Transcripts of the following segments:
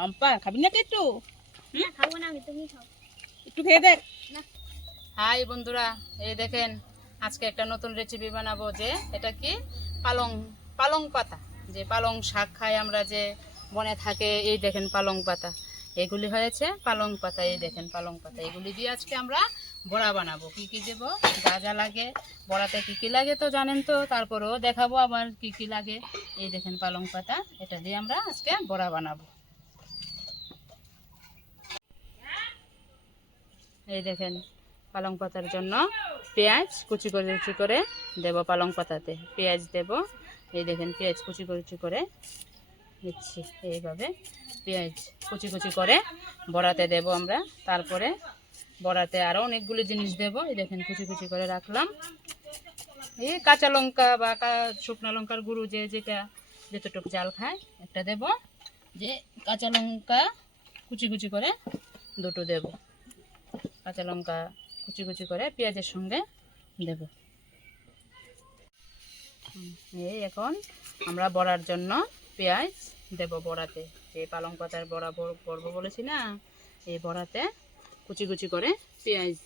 পাম্পা খাবি নাকি একটু? না খাবো না আমি, তুমি খাও। একটু খেয়ে দেখ। না। হাই বন্ধুরা, এই দেখেন আজকে একটা নতুন রেসিপি বানাবো। যে এটা কি পালং পালং পাতা, যে পালং শাক খাই আমরা, যে বনে থাকে। এই দেখেন পালং পাতা, এগুলি হয়েছে পালং পাতা। এই দেখেন পালং পাতা, এগুলি দিয়ে আজকে আমরা বড়া বানাবো। কি কি দেবো, যা যা লাগে, বড়াতে কি কি লাগে তো জানেন তো, তারপরেও দেখাবো আবার কি কি লাগে। এই দেখেন পালং পাতা, এটা দিয়ে আমরা আজকে বড়া বানাবো। এই দেখেন পালং পাতার জন্য পেঁয়াজ কুচি করে দেব। পালং পাতাতে পেঁয়াজ দেব। এই দেখেন পেঁয়াজ কুচি করে দিচ্ছি। এইভাবে পেঁয়াজ কুচি করে বড়াতে দেব আমরা। তারপরে বড়াতে আরও অনেকগুলো জিনিস দেব। এই দেখেন কুচি করে রাখলাম। এই কাঁচা লঙ্কা বা শুকনো লঙ্কার গুঁড়ো, যে যেটা যতটুকু জাল খায় একটা দেব। যে কাঁচা লঙ্কা কুচি করে দুটো দেব। কাঁচা লঙ্কা কুচি করে পেঁয়াজের সঙ্গে দেব। এই এখন আমরা বড়ার জন্য পেঁয়াজ দেব বড়াতে। এই পালং পাতার বড়া করবো বলেছি না, এই বড়াতে কুচি করে পেঁয়াজ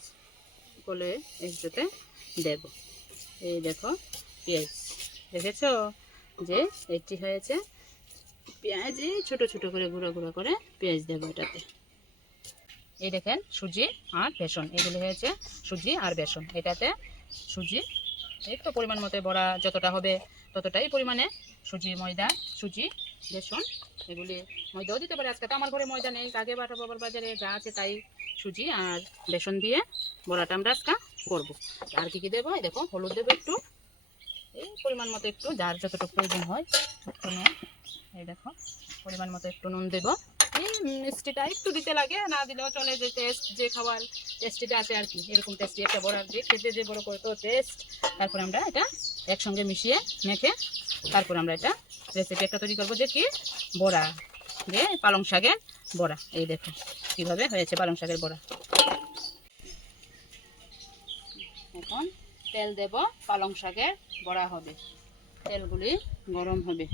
করে একসাথে দেব। এই দেখো পেঁয়াজ, দেখেছো যে এটি হয়েছে পেঁয়াজ। এই ছোটো করে গুঁড়ো করে পেঁয়াজ দেবো এটাতে। এই দেখেন সুজি আর বেসন, এগুলো হয়েছে সুজি আর বেসন। এটাতে সুজি একটু পরিমাণ মতো, বড়া যতটা হবে ততটাই পরিমাণে সুজি, ময়দা, সুজি, বেসন, এগুলি ময়দাও দিতে পারে। আজকে তো আমার ঘরে ময়দা নেই, আগে বাটা বাবার বাজারে যা আছে তাই সুজি আর বেসন দিয়ে বড়াটা আমরা আজকে করবো। আর কি দেবো, এই দেখো হলুদ দেবো একটু, এই পরিমাণ মতো একটু, যার যতটুকু প্রয়োজন হয় একটু নুন। এই দেখো পরিমাণ মতো একটু নুন দেবো। এই মিষ্টিটা একটু দিতে লাগে, না দিলেও চলে। যে টেস্ট, যে খাবার টেস্টিটা আছে আর কি, এরকম টেস্টি একটা বড়া দিয়ে খেতে যে বড় করে তো টেস্ট। তারপরে আমরা এটা একসঙ্গে মিশিয়ে মেখে তারপর আমরা এটা রেসিপি একটা তৈরি করবো, যে কি বড়া, যে পালং শাকের বড়া। এই দেখো কীভাবে হয়েছে পালং শাকের বড়া। এখন তেল দেব, পালং শাকের বড়া হবে। তেলগুলি গরম হবে।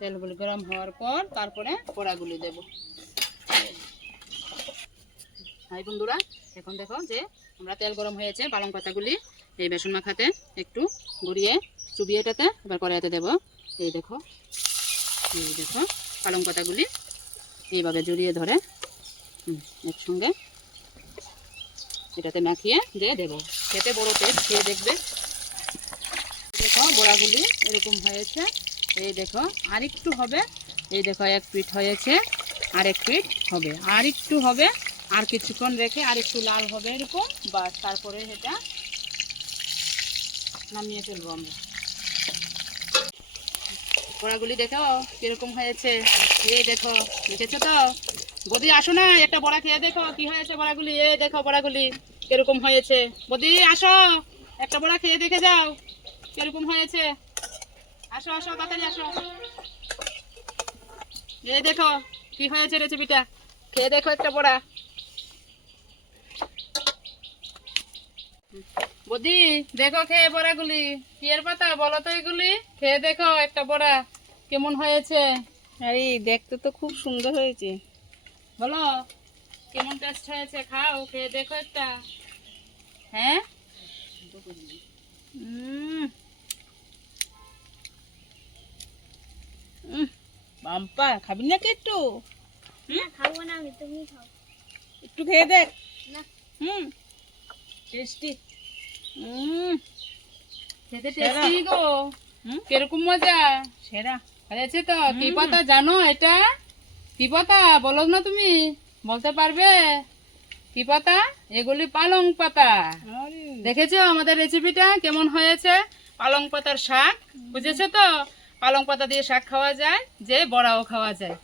তেলগুলি গরম হওয়ার পর তারপরে বড়াগুলি দেব। হাই বন্ধুরা, এখন দেখো যে আমরা তেল গরম হয়েছে, পালং পাতাগুলি এই বেসন মাখাতে একটু গড়িয়ে চুবিয়ে এটাতে এবার কড়াইতে দেব। এই দেখো পালং পাতাগুলি এইভাবে জড়িয়ে ধরে একসঙ্গে এটাতে মাখিয়ে দিয়ে দেবো। খেতে বড় টেস্ট, খেয়ে দেখবে। দেখো বড়াগুলি এরকম হয়েছে। এই দেখো আর একটু হবে। এই দেখো এক পিঠ হয়েছে, আর এক পিঠ হবে, আর একটু হবে, আর কিছুক্ষণ রেখে আর একটু লাল হবে এরকম, বাস তারপরে এটা নামিয়ে ফেলবো আমরা। বড়াগুলি দেখো কিরকম হয়েছে। এই দেখো, দেখেছো তো বদি? আসো না একটা বড়া খেয়ে দেখো কি হয়েছে বড়াগুলি। এই দেখো বড়াগুলি কিরকম হয়েছে। বদি আসো, একটা বড়া খেয়ে দেখে যাও কিরকম হয়েছে। আসো তাড়াতাড়ি আসো। এই দেখো কি হয়েছে রেসিপিটা, খেয়ে দেখো একটা বড়া। বদি দেখো খেয়ে বড়াগুলি, কি এর পাতা বলো তো, এগুলি খেয়ে দেখো একটা বড়া কেমন হয়েছে। আরে দেখতে তো খুব সুন্দর হয়েছে। বলো কেমন টেস্ট হয়েছে, খাও, খেয়ে দেখো একটা। হ্যাঁ পাম্পা খাবি নাকি একটু? না খাবো না আমি, তুমি খাও। একটু খেয়ে দেখ। না। টেস্টি। খেতে টেস্টি গো। কিরকম মজা সেরা হয়েছে তো। কি পাতা জানো এটা? কি পাতা বলো না, তুমি বলতে পারবে কি পাতা? এগুলি পালং পাতা। দেখেছো আমাদের রেসিপিটা কেমন হয়েছে? পালং পাতার শাক, বুঝেছো তো? পালং পাতা দিয়ে শাক খাওয়া যায়, যে বড়াও খাওয়া যায়।